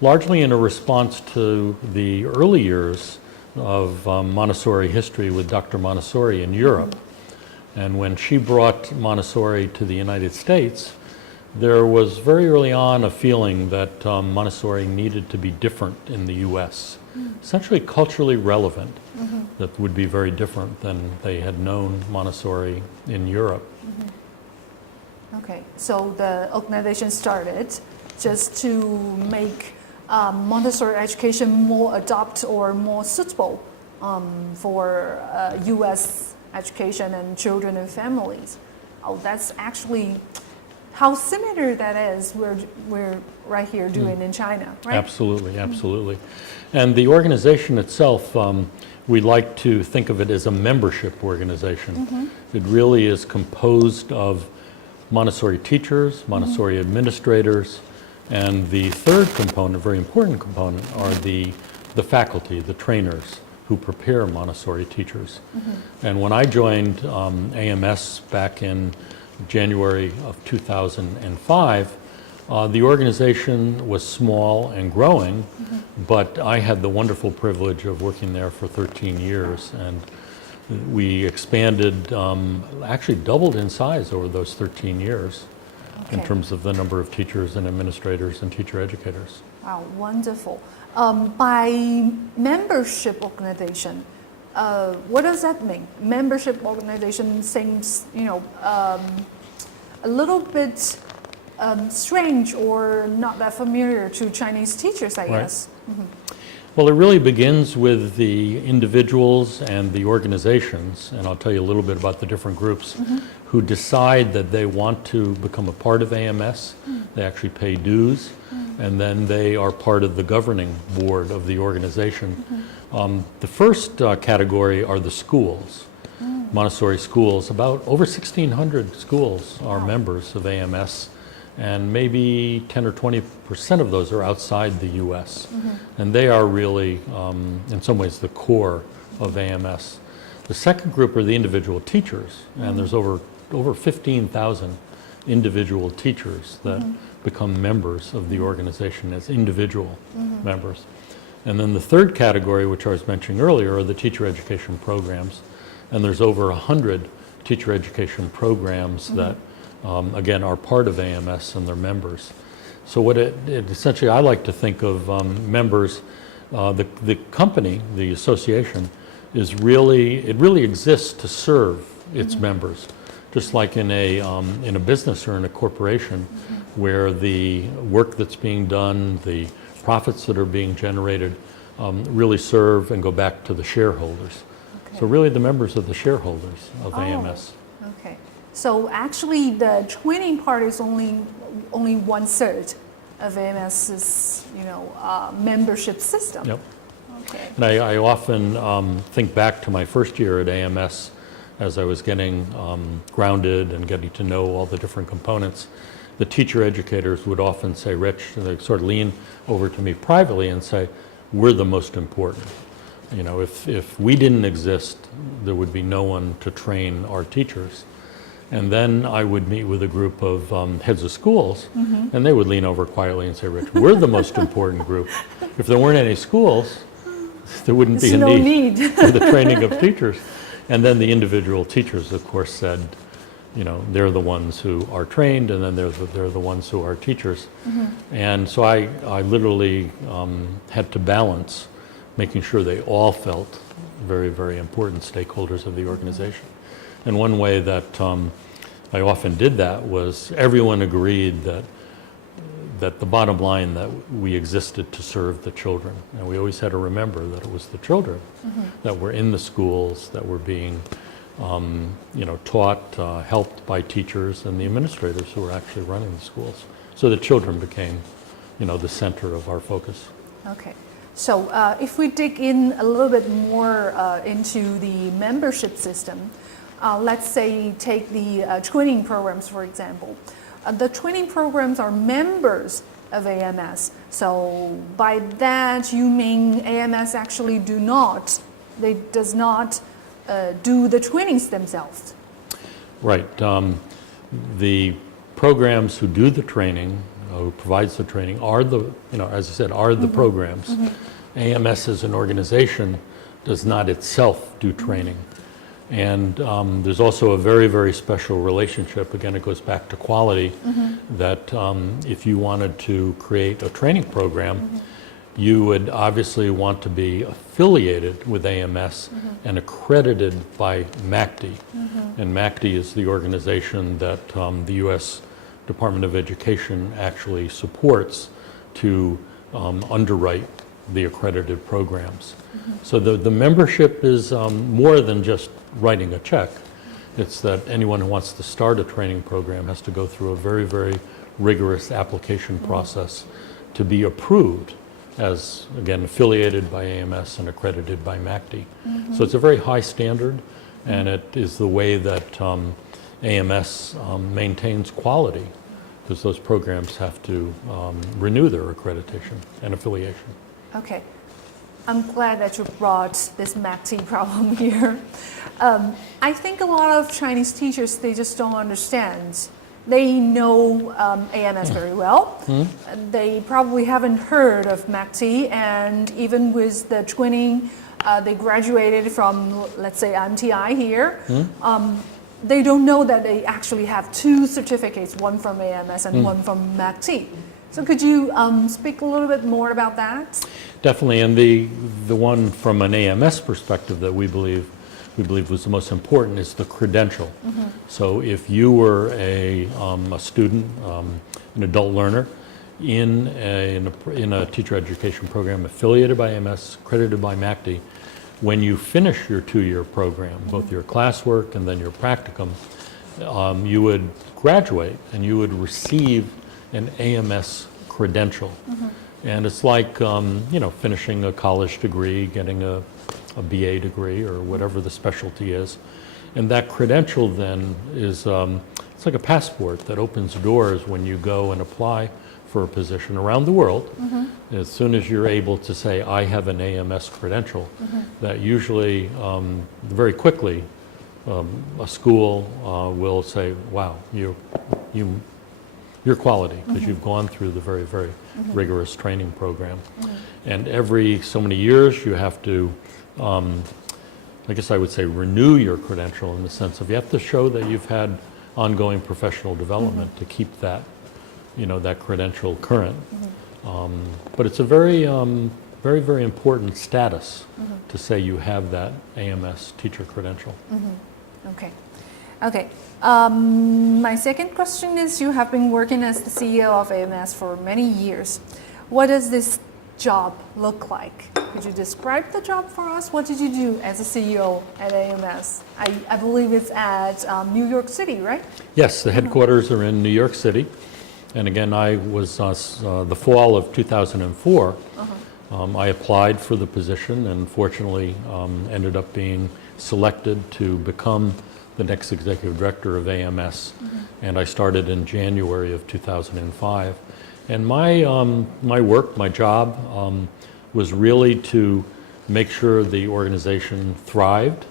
Largely in a response to the early years of Montessori history with Dr. Montessori in Europe. And when she brought Montessori to the United States, there was very early on a feeling that Montessori needed to be different in the US, essentially culturally relevant, that would be very different than they had known Montessori in Europe. Okay, so the organization started just to make Montessori education more adopt or more suitable for U.S. education and children and families. Oh, that's actually how similar that is. We're right here doing in China, right? Absolutely, absolutely. And the organization itself, we like to think of it as a membership organization. It really is composed of Montessori teachers, Montessori administrators, and the third component, a very important component, are the faculty, the trainers who prepare Montessori teachers. And when I joined AMS back in January of 2005, the organization was small and growing, but I had the wonderful privilege of working there for 13 years, and we expanded, actually doubled in size over those 13 years in terms of the number of teachers and administrators and teacher educators. Wow, wonderful. By membership organization, what does that mean? Membership organization seems, a little bit strange or not that familiar to Chinese teachers, I guess. Well, it really begins with the individuals and the organizations, and I'll tell you a little bit about the different groups who decide that they want to become a part of AMS. They actually pay dues, and then they are part of the governing board of the organization. The first category are the schools, Montessori schools. About over 1,600 schools are members of AMS. And maybe 10 or 20% of those are outside the U.S. And they are really, in some ways, the core of AMS. The second group are the individual teachers, and there's over 15,000 individual teachers that become members of the organization as individual members. And then the third category, which I was mentioning earlier, are the teacher education programs. And there's over 100 teacher education programs that again, are part of AMS and their members. So what it essentially, I like to think of members, the company, the association, it really exists to serve its members, just like in a business or in a corporation, where the work that's being done, the profits that are being generated, really serve and go back to the shareholders. So really the members are the shareholders of AMS. Okay. So actually, the training part is only 1/3 of AMS's, membership system. Yep. Okay. And I often think back to my first year at AMS, as I was getting grounded and getting to know all the different components. The teacher educators would often say, "Rich," they sort of lean over to me privately and say, "We're the most important. If we didn't exist, there would be no one to train our teachers." And then I would meet with a group of heads of schools, and they would lean over quietly and say, "Rich, we're the most important group. If there weren't any schools, there wouldn't be a need for the training of teachers." And then the individual teachers, of course, said, they're the ones who are trained, and then they're the ones who are teachers. And so I literally had to balance making sure they all felt very, very important stakeholders of the organization. And one way that I often did that was everyone agreed that the bottom line, that we existed to serve the children. And we always had to remember that it was the children that were in the schools, that were being taught, helped by teachers and the administrators who were actually running the schools. So the children became, the center of our focus. Okay. So if we dig in a little bit more into the membership system, let's say take the training programs, for example. The training programs are members of AMS. So by that you mean AMS actually does not do the trainings themselves. Right. The programs who do the training who provides the training, are the, as I said, are the programs. AMS as an organization does not itself do training. And there's also a very, very special relationship. Again, it goes back to quality, that if you wanted to create a training program, you would obviously want to be affiliated with AMS and accredited by MACD. And MACD is the organization that the U.S. Department of Education actually supports to underwrite the accredited programs. So the membership is more than just writing a check. It's that anyone who wants to start a training program has to go through a very, very rigorous application process to be approved as, again, affiliated by AMS and accredited by MACD. So it's a very high standard, and it is the way that AMS maintains quality, because those programs have to renew their accreditation and affiliation. Okay. I'm glad that you brought this MACD problem here. I think a lot of Chinese teachers, they just don't understand. They know AMS very well. They probably haven't heard of MACD, and even with the twinning, they graduated from, let's say, MTI here. They don't know that they actually have two certificates, one from AMS and one from MACD. So could you speak a little bit more about that? Definitely, and the one from an AMS perspective that we believe was the most important is the credential. So if you were a student, an adult learner in a teacher education program affiliated by AMS, accredited by MACD, when you finish your 2-year program, both your classwork and then your practicum, you would graduate and you would receive an AMS credential. And it's like, finishing a college degree, getting a BA degree or whatever the specialty is. And that credential then is, it's like a passport that opens doors when you go and apply for a position around the world. As soon as you're able to say, I have an AMS credential, that usually, very quickly, a school will say, wow, you're quality, because you've gone through the very, very rigorous training program. And every so many years you have to, I guess I would say, renew your credential, in the sense of you have to show that you've had ongoing professional development to keep that, that credential current. But it's a very, very, very important status to say you have that AMS teacher credential. Okay. Okay. My second question is, you have been working as the CEO of AMS for many years. What does this job look like? Could you describe the job for us? What did you do as a CEO at AMS? I believe it's at New York City, right? Yes, the headquarters are in New York City. And again, I was, the fall of 2004, I applied for the position and fortunately ended up being selected to become the next executive director of AMS, and I started in January of 2005. And my work, my job, was really to make sure the organization thrived,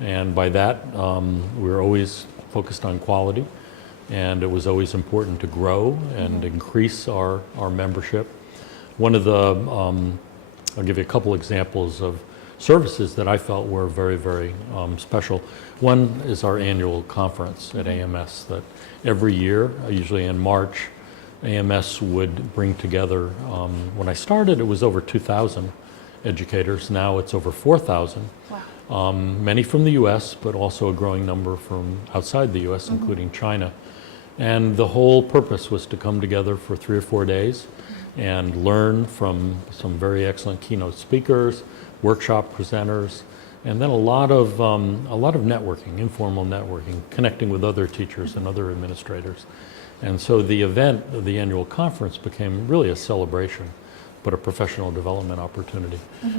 and by that we were always focused on quality, and it was always important to grow and increase our membership. One of the, I'll give you a couple examples of services that I felt were very, very special. One is our annual conference at AMS, that every year, usually in March, AMS would bring together, when I started it was over 2,000 educators, now it's over 4,000. Wow. Many from the US, but also a growing number from outside the US, including China. And the whole purpose was to come together for 3 or 4 days and learn from some very excellent keynote speakers, workshop presenters, and then a lot of networking, informal networking, connecting with other teachers and other administrators. And so the event, the annual conference, became really a celebration, but a professional development opportunity.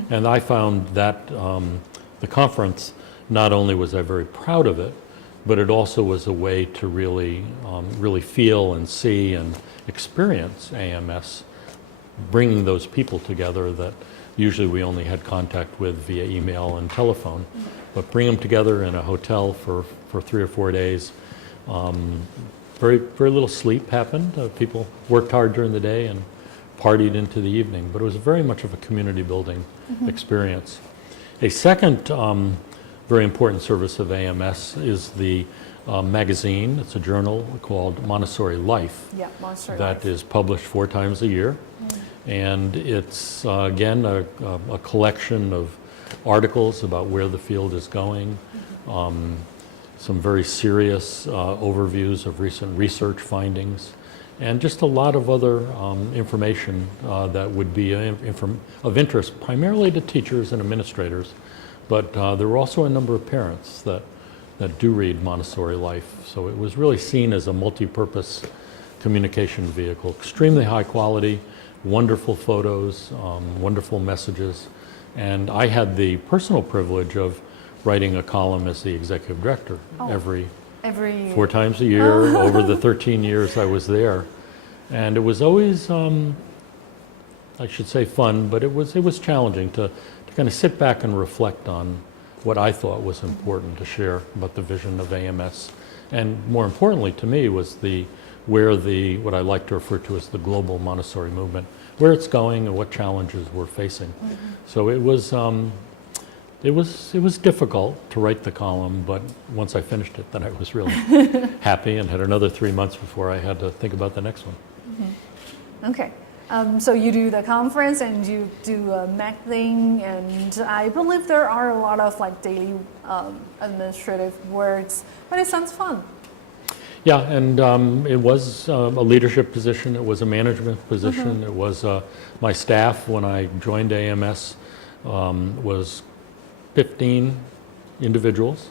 And I found that the conference, not only was I very proud of it, but it also was a way to really, really feel and see and experience AMS, bringing those people together that usually we only had contact with via email and telephone, but bring them together in a hotel for 3 or 4 days, very little sleep happened. People worked hard during the day and partied into the evening, but it was very much of a community building experience. A second very important service of AMS is the magazine. It's a journal called Montessori Life. Yeah, Montessori that Life. is published 4 times a year. And it's, again, a collection of articles about where the field is going, some very serious overviews of recent research findings, and just a lot of other information that would be of interest primarily to teachers and administrators. But there were also a number of parents that do read Montessori Life. So it was really seen as a multi-purpose communication vehicle, extremely high quality, wonderful photos, wonderful messages. And I had the personal privilege of writing a column as the executive director every 4 times a year over the 13 years I was there. And it was always, I should say fun, but it was challenging to kind of sit back and reflect on what I thought was important to share about the vision of AMS. And more importantly to me was what I like to refer to as the global Montessori movement, where it's going and what challenges we're facing. So it was difficult to write the column, but once I finished it, then I was really happy and had another 3 months before I had to think about the next one. Okay. So you do the conference and you do a magazine, and I believe there are a lot of like daily administrative works, but it sounds fun. Yeah, and it was a leadership position, it was a management position, it was my staff when I joined AMS was 15 individuals.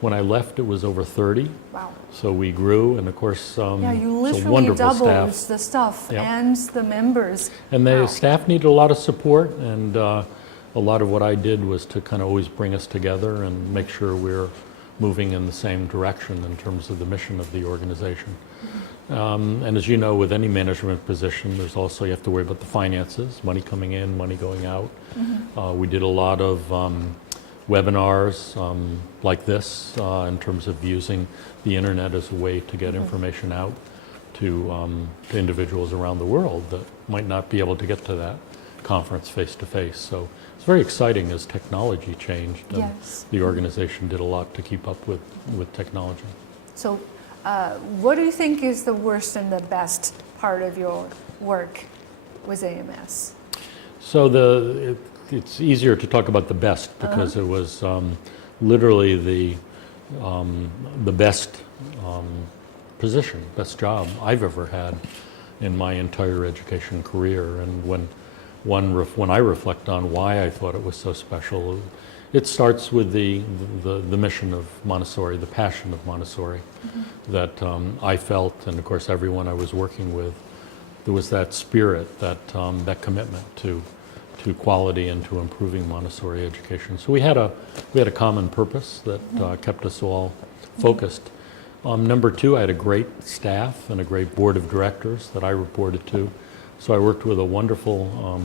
When I left, it was over 30. Wow. So we grew, and of course, yeah, you it's a literally wonderful doubled staff. the staff Yeah. and the members. And the Wow. staff needed a lot of support, and a lot of what I did was to kind of always bring us together and make sure we're moving in the same direction in terms of the mission of the organization. And as you know, with any management position, there's also, you have to worry about the finances, money coming in, money going out. We did a lot of webinars like this in terms of using the internet as a way to get information out to individuals around the world that might not be able to get to that conference face to face. So it's very exciting as technology changed, and Yes. the organization did a lot to keep up with technology. So what do you think is the worst and the best part of your work with AMS? So it's easier to talk about the best because it was literally the best position, best job I've ever had in my entire education career. And when I reflect on why I thought it was so special, it starts with the mission of Montessori, the passion of Montessori that I felt, and of course everyone I was working with, there was that spirit, that commitment to quality and to improving Montessori education. So we had a common purpose that kept us all focused. Number 2, I had a great staff and a great board of directors that I reported to. So I worked with a wonderful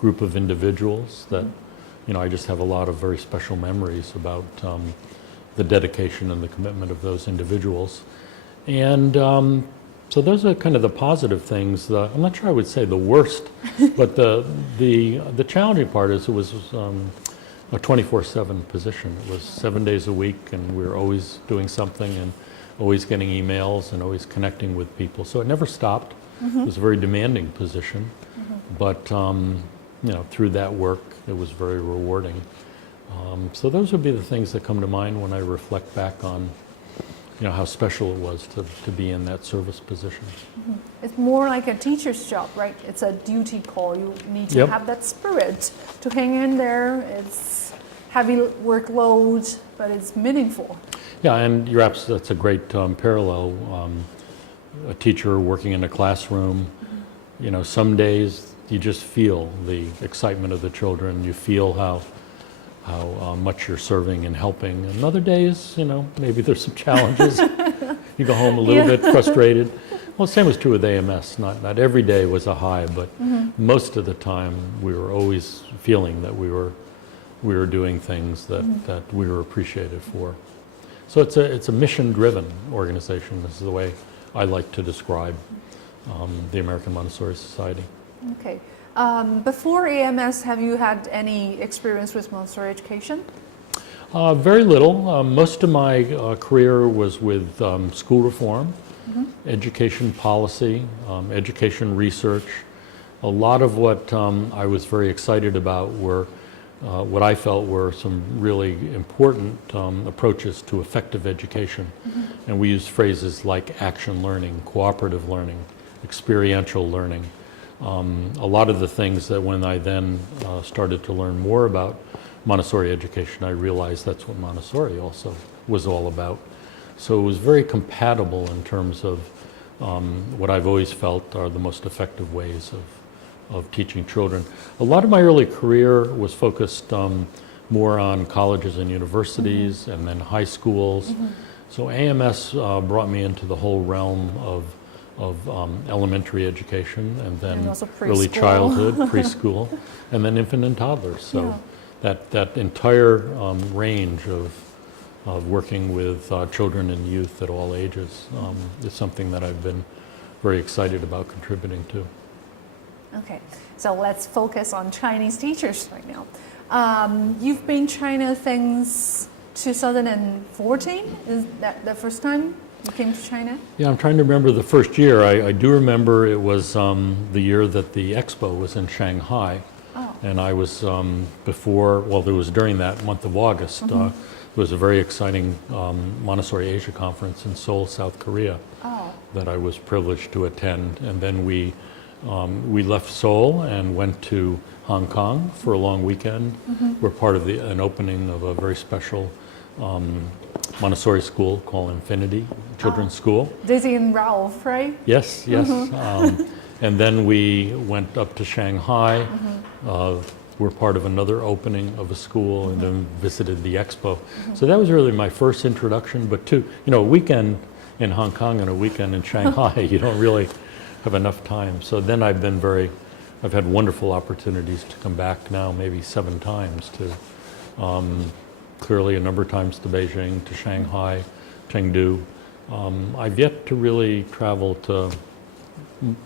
group of individuals that, I just have a lot of very special memories about the dedication and the commitment of those individuals. And so those are kind of the positive things. I'm not sure I would say the worst, but the challenging part is it was a 24/7 position. It was 7 days a week, and we were always doing something and always getting emails and always connecting with people. So it never stopped. It was a very demanding position, but through that work, it was very rewarding. So those would be the things that come to mind when I reflect back on how special it was to be in that service position. It's more like a teacher's job, right? It's a duty call. You need to have that spirit to hang in there. It's heavy workload, but it's meaningful. Yeah, and that's a great parallel. A teacher working in a classroom, some days you just feel the excitement of the children. You feel how much you're serving and helping. And other days, maybe there's some challenges. You go home a little bit frustrated. Well, the same was true with AMS. Not every day was a high, but most of the time we were always feeling that we were doing things that we were appreciated for. So it's a mission-driven organization. This is the way I like to describe the American Montessori Society. Okay. Before AMS, have you had any experience with Montessori education? Very little. Most of my career was with school reform, education policy, education research. A lot of what I was very excited about were what I felt were some really important approaches to effective education. And we used phrases like action learning, cooperative learning, experiential learning. A lot of the things that when I then started to learn more about Montessori education, I realized that's what Montessori also was all about. So it was very compatible in terms of what I've always felt are the most effective ways of teaching children. A lot of my early career was focused more on colleges and universities and then high schools. So AMS brought me into the whole realm of elementary education and then early childhood, preschool, and then infant and toddlers. So that entire range of working with children and youth at all ages is something that I've been very excited about contributing to. Okay, so let's focus on Chinese teachers right now. You've been in China since 2014? Is that the first time you came to China? Yeah, I'm trying to remember the first year. I do remember it was the year that the expo was in Shanghai. Oh. And I was before, well, it was during that month of August. There was a very exciting Montessori Asia conference in Seoul, South Korea, that I was privileged to attend. And then we left Seoul and went to Hong Kong for a long weekend. We're part of an opening of a very special Montessori school called Infinity Children's School. Daisy and Ralph, right? Yes, yes. And then we went up to Shanghai. We're part of another opening of a school and then visited the expo. So that was really my first introduction. But a weekend in Hong Kong and a weekend in Shanghai, you don't really have enough time. So then I've had wonderful opportunities to come back now, maybe 7 times to, clearly a number of times to Beijing, to Shanghai, Chengdu. I've yet to really travel to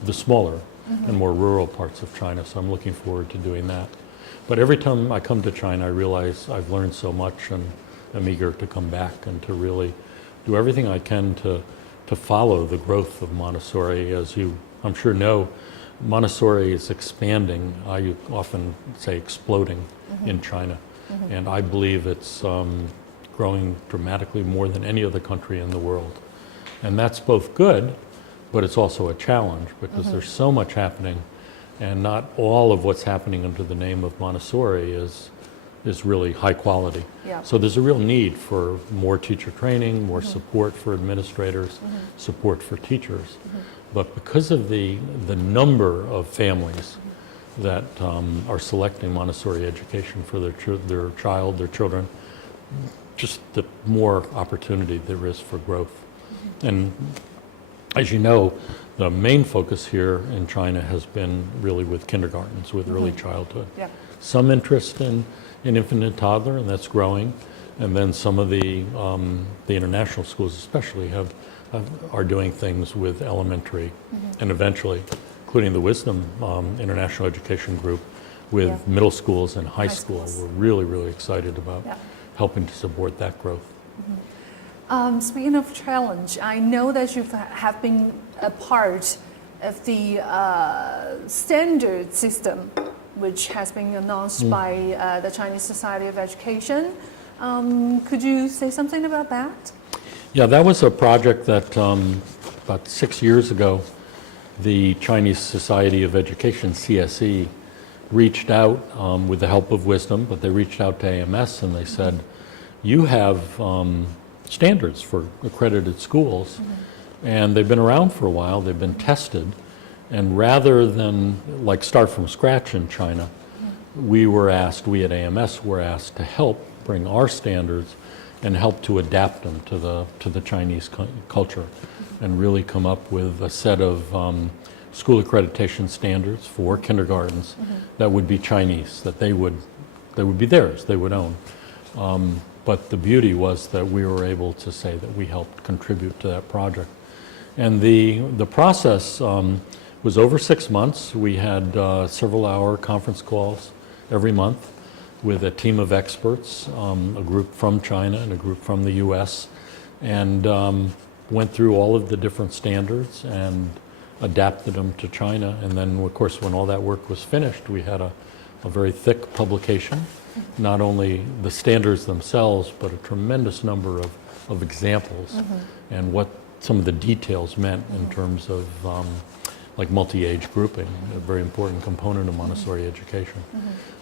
the smaller and more rural parts of China, so I'm looking forward to doing that. But every time I come to China, I realize I've learned so much and I'm eager to come back and to really do everything I can to follow the growth of Montessori. As you, I'm sure, know, Montessori is expanding. I often say exploding in China. And I believe it's growing dramatically more than any other country in the world. And that's both good, but it's also a challenge because there's so much happening, and not all of what's happening under the name of Montessori is really high quality. Yeah. So there's a real need for more teacher training, more support for administrators, support for teachers. But because of the number of families that are selecting Montessori education for their child, their children, just the more opportunity there is for growth. And as you know, the main focus here in China has been really with kindergartens, with early childhood. Yeah. Some interest in infant and toddler, and that's growing. And then some of the international schools especially are doing things with elementary and eventually, including the Wisdom International Education Group, with middle schools and high schools. We're really, really excited about helping to support that growth. Speaking of challenge, I know that you have been a part of the standard system, which has been announced by the Chinese Society of Education. Could you say something about that? Yeah, that was a project that about 6 years ago, the Chinese Society of Education, CSE, reached out with the help of Wisdom, but they reached out to AMS and they said, you have standards for accredited schools, and they've been around for a while, they've been tested, and rather than like start from scratch in China, we at AMS were asked to help bring our standards and help to adapt them to the Chinese culture and really come up with a set of school accreditation standards for kindergartens that would be Chinese, that they would be theirs, they would own. But the beauty was that we were able to say that we helped contribute to that project. And the process was over 6 months. We had several-hour conference calls every month with a team of experts, a group from China and a group from the US, and went through all of the different standards and adapted them to China. And then, of course, when all that work was finished, we had a very thick publication, not only the standards themselves, but a tremendous number of examples and what some of the details meant in terms of like multi-age grouping, a very important component of Montessori education.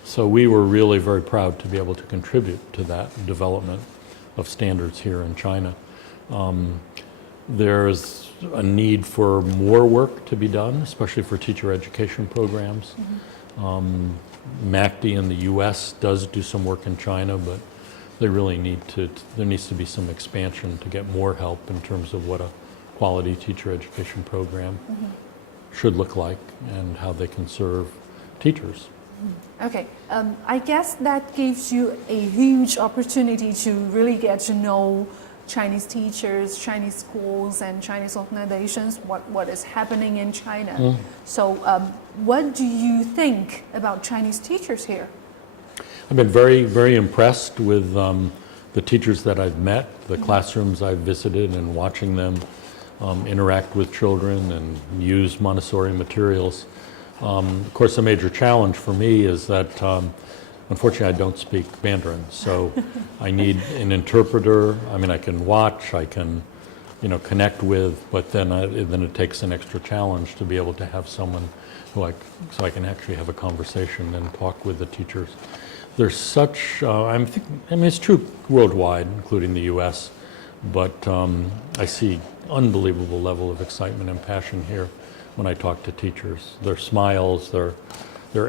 So we were really very proud to be able to contribute to that development of standards here in China. There's a need for more work to be done, especially for teacher education programs. MACD in the US does do some work in China, but they really there needs to be some expansion to get more help in terms of what a quality teacher education program should look like and how they can serve teachers. Okay, I guess that gives you a huge opportunity to really get to know Chinese teachers, Chinese schools, and Chinese organizations, what is happening in China. So what do you think about Chinese teachers here? I've been very, very impressed with the teachers that I've met, the classrooms I've visited, and watching them interact with children and use Montessori materials. Of course, a major challenge for me is that unfortunately I don't speak Mandarin, so I need an interpreter. I mean, I can watch, I can, connect with, but then it takes an extra challenge to be able to have someone so I can actually have a conversation and talk with the teachers. There's such, it's true worldwide, including the U.S., but I see unbelievable level of excitement and passion here when I talk to teachers. Their smiles, their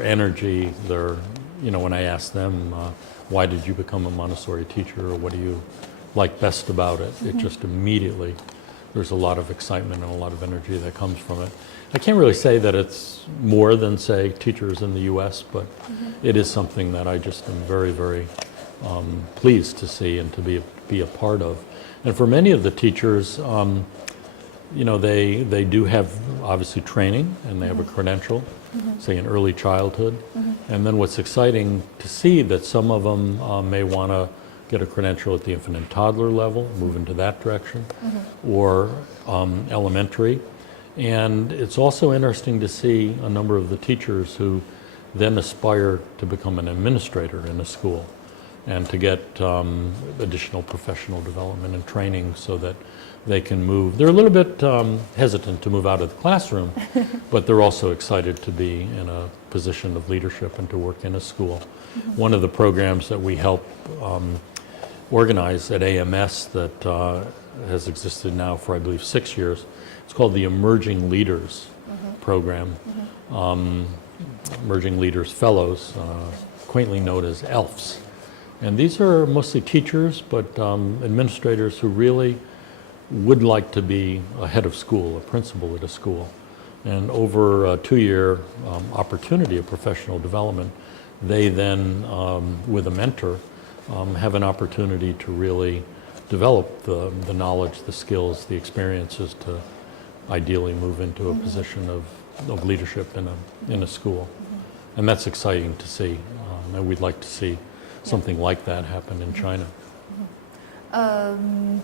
energy, when I ask them, why did you become a Montessori teacher, or what do you like best about it? It just immediately, there's a lot of excitement and a lot of energy that comes from it. I can't really say that it's more than, say, teachers in the U.S., but it is something that I just am very, very pleased to see and to be a part of. And for many of the teachers, they do have obviously training and they have a credential, say in early childhood. And then what's exciting to see that some of them may want to get a credential at the infant and toddler level, move into that direction, or elementary. And it's also interesting to see a number of the teachers who then aspire to become an administrator in a school and to get additional professional development and training so that they can move. They're a little bit hesitant to move out of the classroom, but they're also excited to be in a position of leadership and to work in a school. One of the programs that we help organize at AMS that has existed now for, I believe, 6 years, it's called the Emerging Leaders Program. Emerging Leaders Fellows, quaintly known as ELFs. And these are mostly teachers, but administrators who really would like to be a head of school, a principal at a school. And over a 2-year opportunity of professional development, they then, with a mentor, have an opportunity to really develop the knowledge, the skills, the experiences to ideally move into a position of leadership in a school. And that's exciting to see. And we'd like to see something like that happen in China.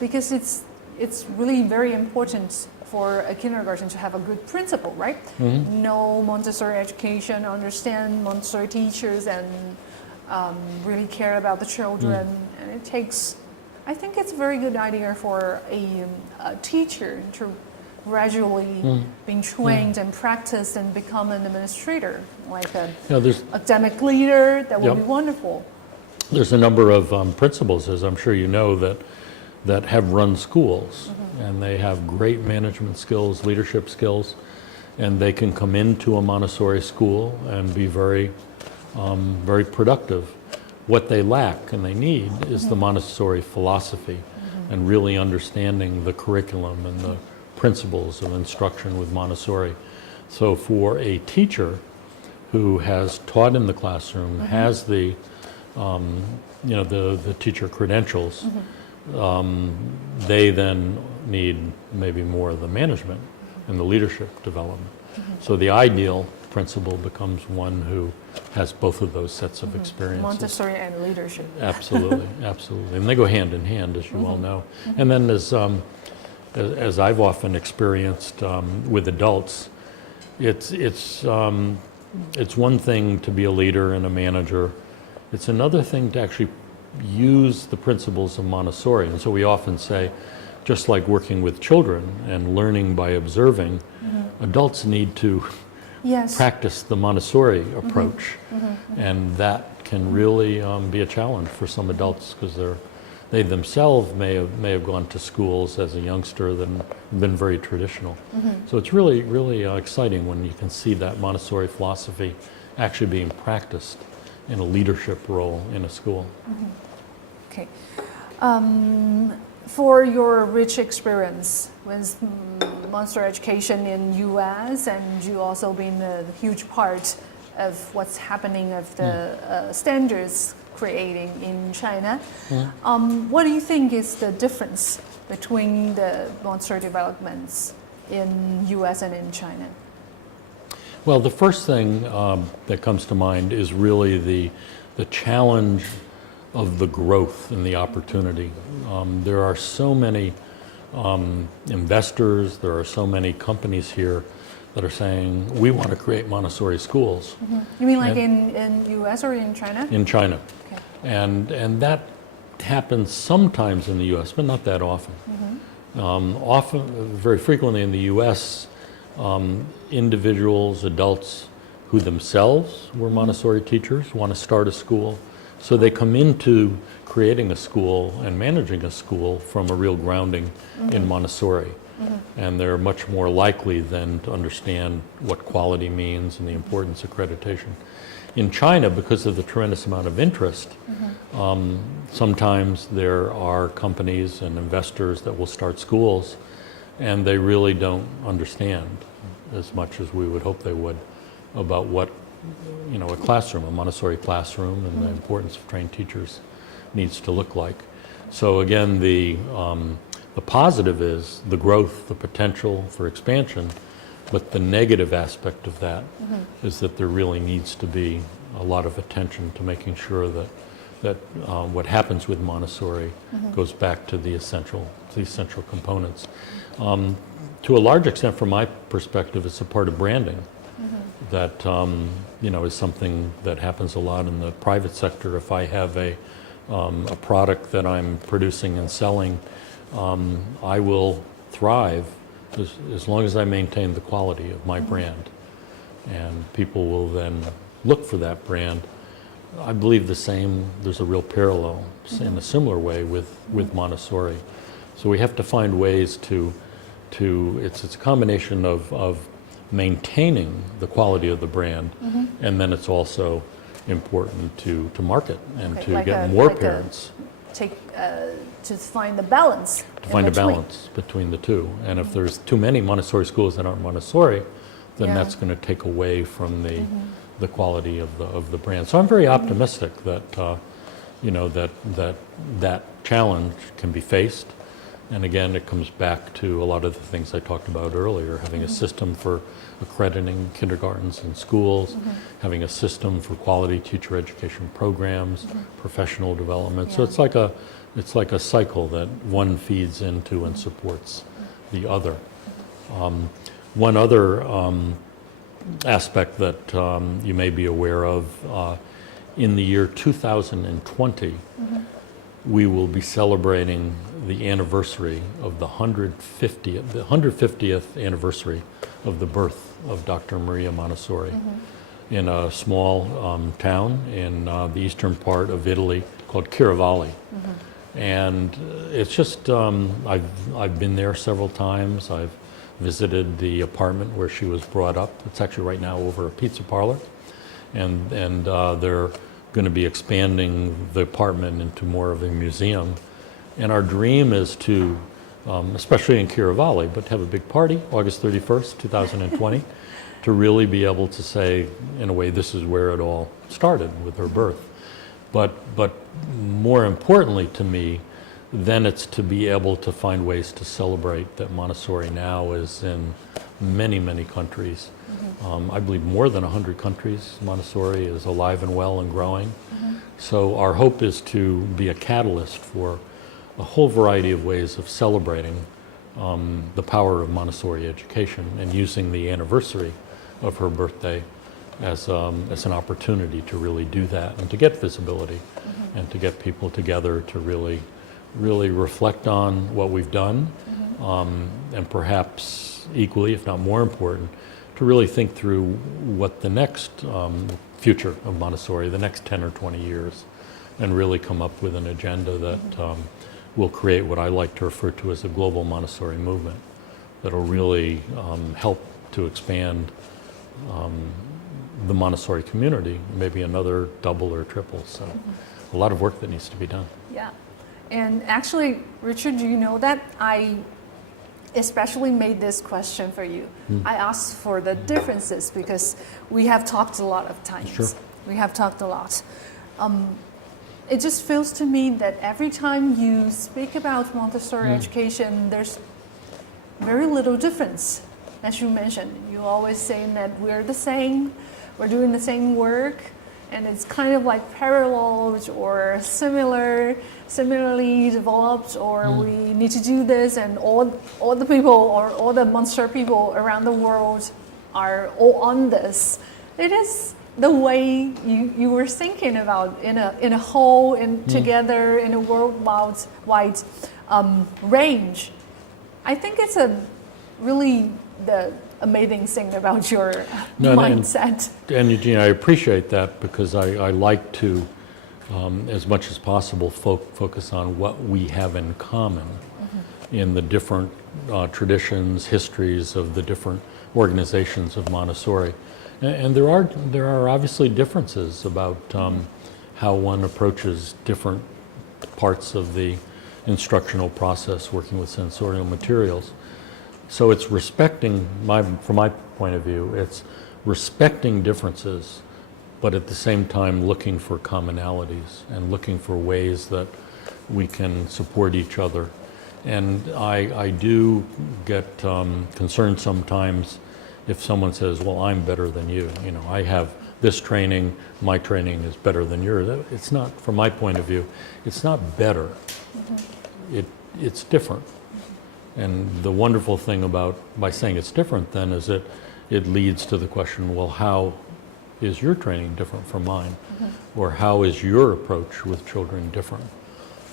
Because it's really very important for a kindergarten to have a good principal, right? Know Montessori education, understand Montessori teachers, and really care about the children. And it takes, I think it's a very good idea for a teacher to gradually being trained and practice and become an administrator, like an academic leader. That would be wonderful. There's a number of principals, as I'm sure you know, that have run schools, and they have great management skills, leadership skills, and they can come into a Montessori school and be very, very productive. What they lack and they need is the Montessori philosophy and really understanding the curriculum and the principles of instruction with Montessori. So for a teacher who has taught in the classroom, has the teacher credentials, they then need maybe more of the management and the leadership development. So the ideal principal becomes one who has both of those sets of experiences. Montessori and leadership. Absolutely, absolutely. And they go hand in hand, as you well know. And then as I've often experienced with adults, it's one thing to be a leader and a manager. It's another thing to actually use the principles of Montessori. And so we often say, just like working with children and learning by observing, adults need to Yes. practice the Montessori approach. And that can really be a challenge for some adults because they themselves may have gone to schools as a youngster that have been very traditional. So it's really, really exciting when you can see that Montessori philosophy actually being practiced in a leadership role in a school. Okay. For your rich experience with Montessori education in U.S. and you also been a huge part of what's happening of the standards creating in China, what do you think is the difference between the Montessori developments in U.S. and in China? Well, the first thing that comes to mind is really the challenge of the growth and the opportunity. There are so many investors, there are so many companies here that are saying, we want to create Montessori schools. You mean like in U.S. or in China? In China. Okay. And that happens sometimes in the U.S., but not that often. Very frequently in the U.S., individuals, adults who themselves were Montessori teachers want to start a school. So they come into creating a school and managing a school from a real grounding in Montessori. And they're much more likely then to understand what quality means and the importance of accreditation. In China, because of the tremendous amount of interest, sometimes there are companies and investors that will start schools and they really don't understand as much as we would hope they would about what a classroom, a Montessori classroom, and the importance of trained teachers needs to look like. So again, the positive is the growth, the potential for expansion, but the negative aspect of that is that there really needs to be a lot of attention to making sure that what happens with Montessori goes back to the essential components. To a large extent, from my perspective, it's a part of branding. That is something that happens a lot in the private sector. If I have a product that I'm producing and selling, I will thrive as long as I maintain the quality of my brand. And people will then look for that brand. I believe there's a real parallel in a similar way with Montessori. So we have to find ways it's a combination of maintaining the quality of the brand, and then it's also important to market and to get more parents. To find the balance. To find a balance between the two. And if there's too many Montessori schools that aren't Montessori, then that's going to take away from the quality of the brand. So I'm very optimistic that that challenge can be faced. And again, it comes back to a lot of the things I talked about earlier, having a system for accrediting kindergartens and schools, having a system for quality teacher education programs, professional development. Yeah. So it's like a cycle that one feeds into and supports the other. One other aspect that you may be aware of, in the year 2020, we will be celebrating the anniversary of the 150th anniversary of the birth of Dr. Maria Montessori in a small town in the eastern part of Italy called Chiaravalli. And it's just, I've been there several times. I've visited the apartment where she was brought up. It's actually right now over a pizza parlor. And they're going to be expanding the apartment into more of a museum. And our dream is to, especially in Chiaravalli, but have a big party, August 31st, 2020, to really be able to say, in a way, this is where it all started with her birth. But more importantly to me, then it's to be able to find ways to celebrate that Montessori now is in many, many countries. I believe more than 100 countries. Montessori is alive and well and growing. So our hope is to be a catalyst for a whole variety of ways of celebrating the power of Montessori education and using the anniversary of her birthday as an opportunity to really do that and to get visibility and to get people together to really reflect on what we've done, and perhaps equally, if not more important, to really think through what the next future of Montessori, the next 10 or 20 years, and really come up with an agenda that will create what I like to refer to as a global Montessori movement that'll really help to expand the Montessori community, maybe another double or triple. So a lot of work that needs to be done. Yeah. And actually, Richard, do you know that I especially made this question for you? I asked for the differences because we have talked a lot of times. Sure. We have talked a lot. It just feels to me that every time you speak about Montessori education, there's very little difference. As you mentioned, you always saying that we're the same, we're doing the same work, and it's kind of like parallels or similarly developed, or we need to do this, and all the people or all the Montessori people around the world are all on this. It is the way you were thinking about in a whole and together in a worldwide range. I think it's really the amazing thing about your mindset. And Eugene, I appreciate that because I like to, as much as possible, focus on what we have in common in the different traditions, histories of the different organizations of Montessori. And there are obviously differences about how one approaches different parts of the instructional process working with sensorial materials. So it's respecting, from my point of view, it's respecting differences, but at the same time looking for commonalities and looking for ways that we can support each other. And I do get concerned sometimes if someone says, well, I'm better than you. You know, I have this training, my training is better than yours. It's not, from my point of view, it's not better. It's different. And the wonderful thing by saying it's different then is that it leads to the question, well, how is your training different from mine? Or how is your approach with children different?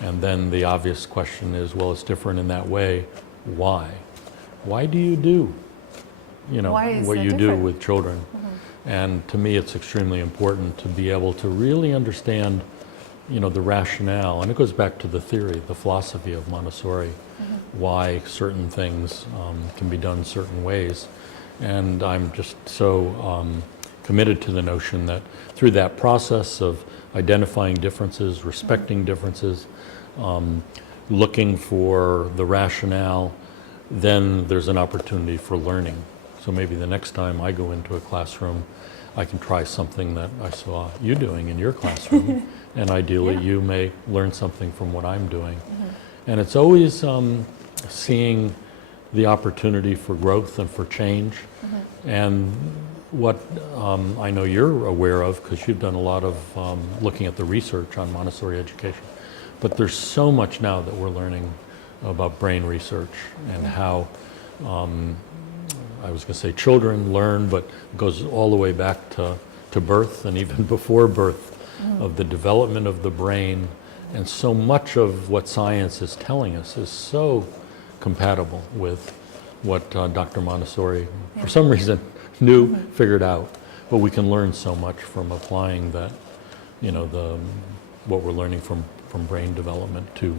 And then the obvious question is, well, it's different in that way. Why? Why do you do, what you do with children? And to me, it's extremely important to be able to really understand, the rationale. And it goes back to the theory, the philosophy of Montessori, why certain things can be done certain ways. And I'm just so committed to the notion that through that process of identifying differences, respecting differences, looking for the rationale, then there's an opportunity for learning. So maybe the next time I go into a classroom, I can try something that I saw you doing in your classroom, and ideally you may learn something from what I'm doing. And it's always seeing the opportunity for growth and for change. And what I know you're aware of, because you've done a lot of looking at the research on Montessori education, but there's so much now that we're learning about brain research and how, I was going to say children learn, but it goes all the way back to birth and even before birth, of the development of the brain. And so much of what science is telling us is so compatible with what Dr. Montessori, for some reason, knew, figured out. But we can learn so much from applying that, what we're learning from brain development to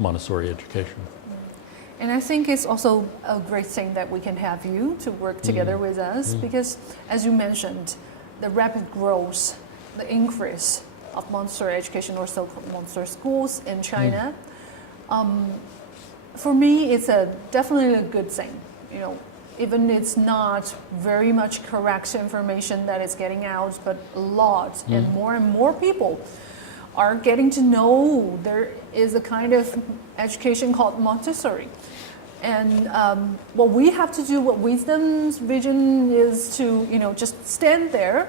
Montessori education. And I think it's also a great thing that we can have you to work together with us because, as you mentioned, the rapid growth, the increase of Montessori education or so-called Montessori schools in China, for me, it's definitely a good thing. Even it's not very much correct information that is getting out, but a lot and more people are getting to know there is a kind of education called Montessori. And what we have to do, what Wisdom's vision is to, just stand there,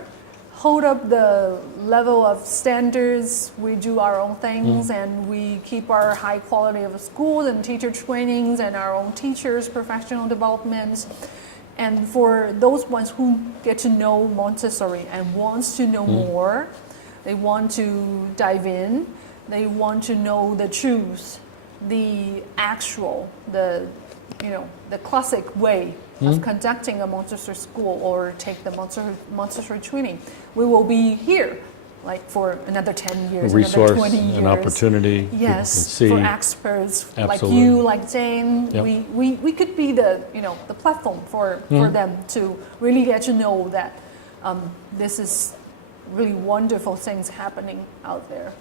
hold up the level of standards, we do our own things, and we keep our high quality of schools and teacher trainings and our own teachers' professional developments. And for those ones who get to know Montessori and wants to know more, they want to dive in, they want to know the truth, the actual, the classic way of conducting a Montessori school or take the Montessori training. We will be here like for another 10 years, a resource, another 20 years. An opportunity. Yes, for experts Absolutely. like you, like Jane. Yep. We could be the platform for them to really get to know that this is really wonderful things happening out there.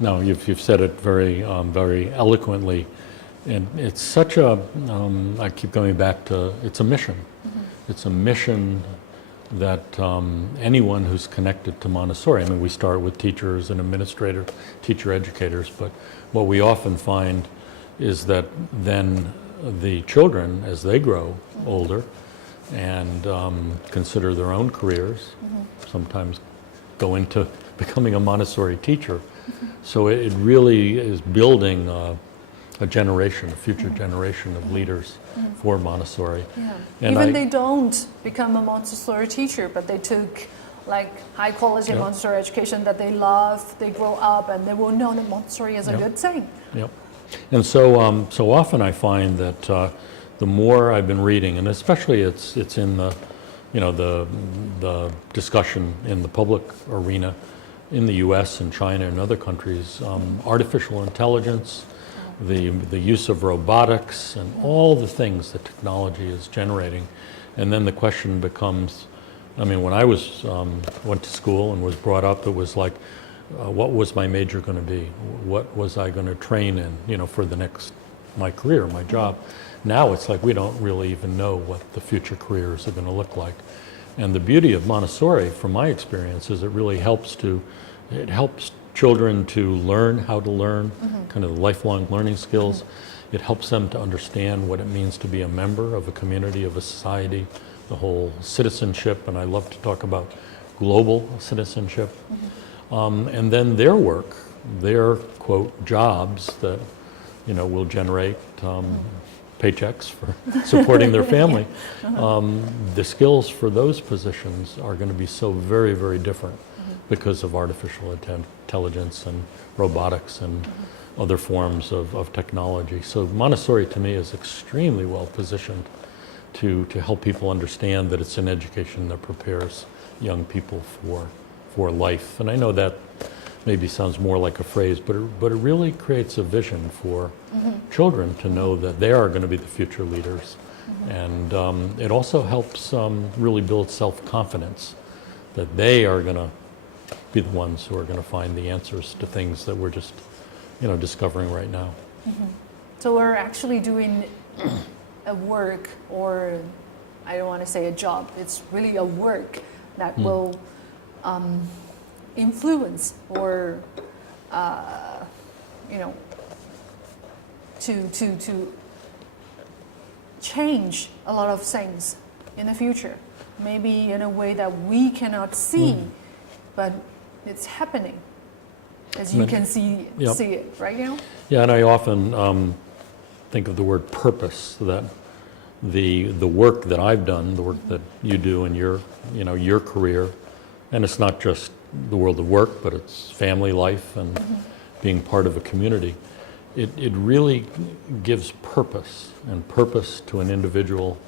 No, you've said it very eloquently, and it's such a. I keep going back to it's a mission. It's a mission that anyone who's connected to Montessori. I mean, we start with teachers and administrators, teacher educators, but what we often find is that then the children, as they grow older and consider their own careers, sometimes go into becoming a Montessori teacher. So it really is building a generation, a future generation of leaders for Montessori. Yeah. And Even they don't become a Montessori teacher, but they took like high quality Montessori education that they love, they grow up and they will know that Montessori is a good thing. Yep. And so so often I find that the more I've been reading, and especially it's in the the discussion in the public arena in the US and China and other countries, artificial intelligence, the use of robotics and all the things that technology is generating. And then the question becomes, I mean, when I went to school and was brought up, it was like, what was my major going to be? What was I going to train in, for my career, my job? Now it's like we don't really even know what the future careers are going to look like. And the beauty of Montessori, from my experience, is it really helps children to learn how to learn, kind of lifelong learning skills. It helps them to understand what it means to be a member of a community, of a society, the whole citizenship, and I love to talk about global citizenship. And then their work, their, quote, jobs that, will generate paychecks for supporting their family. The skills for those positions are going to be so very, very different because of artificial intelligence and robotics and other forms of technology. So Montessori to me is extremely well positioned to help people understand that it's an education that prepares young people for life. And I know that maybe sounds more like a phrase, but it really creates a vision for children to know that they are going to be the future leaders. And it also helps really build self-confidence that they are going to be the ones who are going to find the answers to things that we're just, discovering right now. So we're actually doing a work, or I don't want to say a job, it's really a work that will influence or, to change a lot of things in the future. Maybe in a way that we cannot see, but it's happening, as you can see it, right now? Yeah, and I often think of the word purpose, that the work that I've done, the work that you do in your career, and it's not just the world of work, but it's family life and being part of a community. It really gives purpose, and purpose to an individual,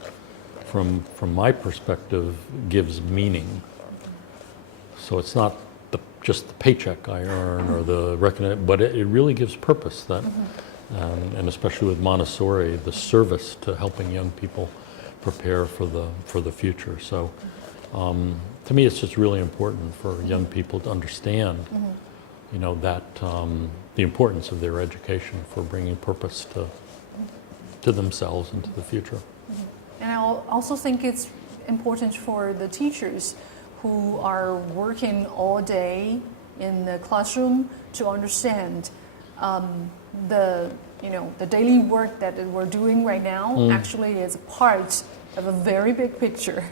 from my perspective, gives meaning. So it's not just the paycheck I earn or the recognition, but it really gives purpose. That, and especially with Montessori, the service to helping young people prepare for the future. So, to me, it's just really important for young people to understand, that the importance of their education for bringing purpose to themselves and to the future. And I also think it's important for the teachers who are working all day in the classroom to understand the daily work that we're doing right now actually is part of a very big picture.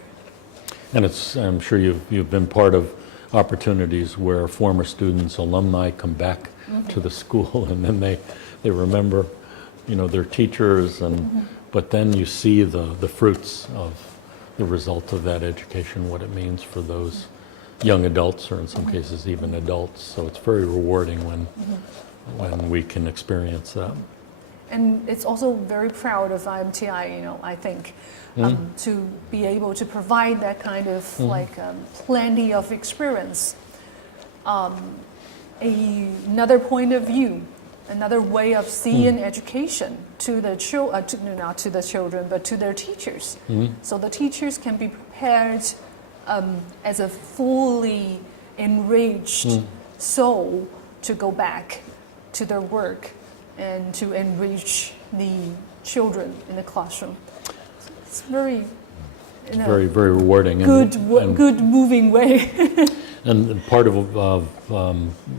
And I'm sure you've been part of opportunities where former students, alumni come back to the school, and then they remember, their teachers, and but then you see the fruits of the result of that education, what it means for those young adults, or in some cases even adults. So it's very rewarding when we can experience that. And it's also very proud of IMTI, I think, to be able to provide that kind of plenty of experience. Another point of view, another way of seeing education to the not to the children, but to their teachers. So the teachers can be prepared as a fully enriched soul to go back to their work and to enrich the children in the classroom. It's very, very, very rewarding. Good moving way. And part of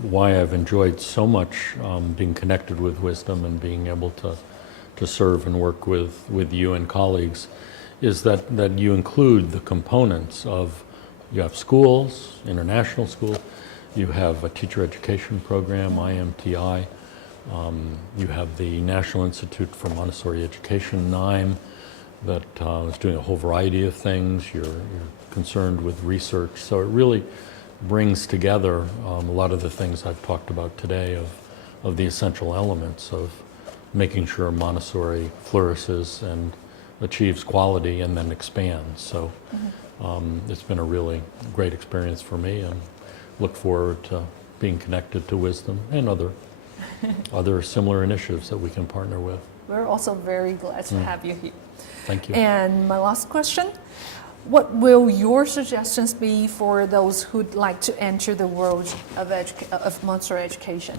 why I've enjoyed so much being connected with Wisdom and being able to serve and work with you and colleagues is that you include the components of, you have schools, international school, you have a teacher education program, IMTI, you have the National Institute for Montessori Education, NIME, that is doing a whole variety of things. You're concerned with research. So it really brings together a lot of the things I've talked about today of the essential elements of making sure Montessori flourishes and achieves quality and then expands. So it's been a really great experience for me, and look forward to being connected to Wisdom and other similar initiatives that we can partner with. We're also very glad to have you here. Thank you. And my last question, what will your suggestions be for those who'd like to enter the world of Montessori education?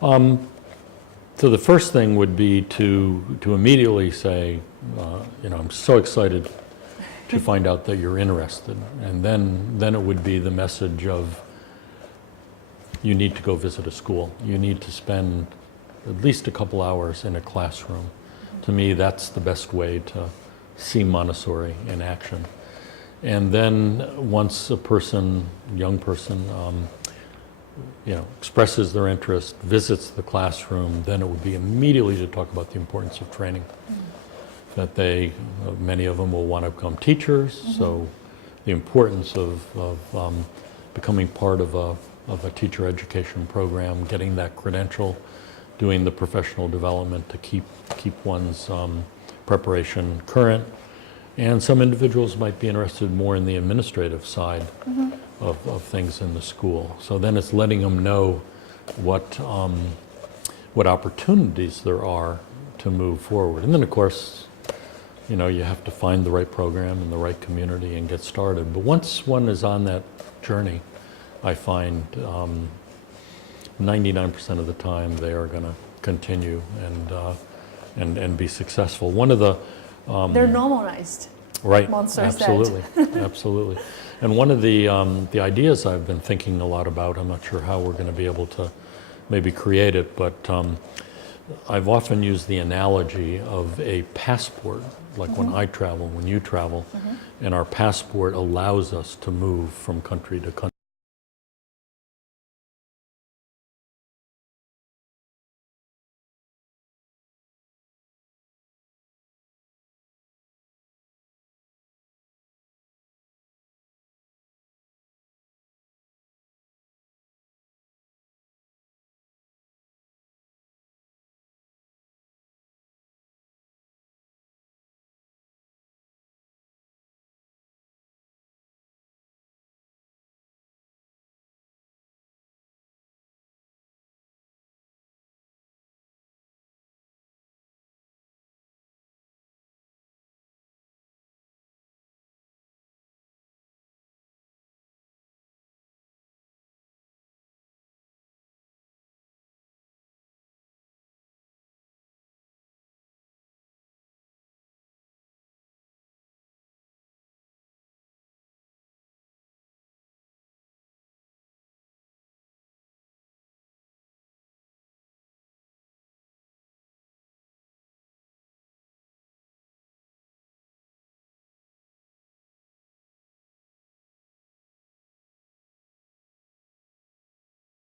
So the first thing would be to immediately say, I'm so excited to find out that you're interested. And then it would be the message of, you need to go visit a school. You need to spend at least a couple hours in a classroom. To me, that's the best way to see Montessori in action. And then once a young person, expresses their interest, visits the classroom, then it would be immediately to talk about the importance of training. That many of them will want to become teachers, so the importance of becoming part of a teacher education program, getting that credential, doing the professional development to keep one's preparation current. And some individuals might be interested more in the administrative side of things in the school. So then it's letting them know what opportunities there are to move forward. And then, of course, you have to find the right program and the right community and get started. But once one is on that journey, I find 99% of the time they are going to continue and be successful. One of the they're normalized. Right, Montessori absolutely, absolutely. And one of the ideas I've been thinking a lot about, I'm not sure how we're going to be able to maybe create it, but I've often used the analogy of a passport, like when you travel, and our passport allows us to move from country to country.